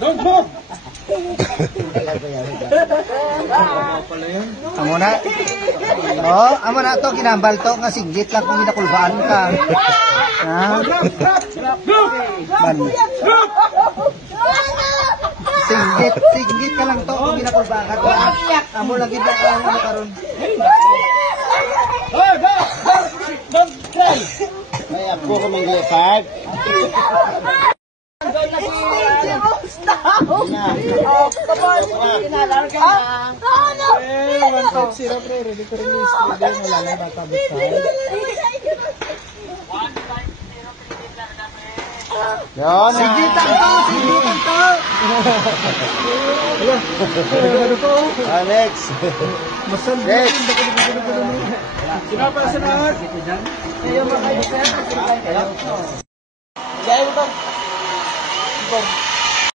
Don't move! Amo na. Oh, amo na to ginambal to nga singgit lang kung ginakulbaan ka. Ha? Man. Singgit ka lang to kung ginakulbaan ka. Amo lang gid ang karon. Ay, ako ko manglipad. Yan. Singgitan to. Alex. Next. Sinapa sa lahat? Kayo mga kayo, sir. Kaya mo to.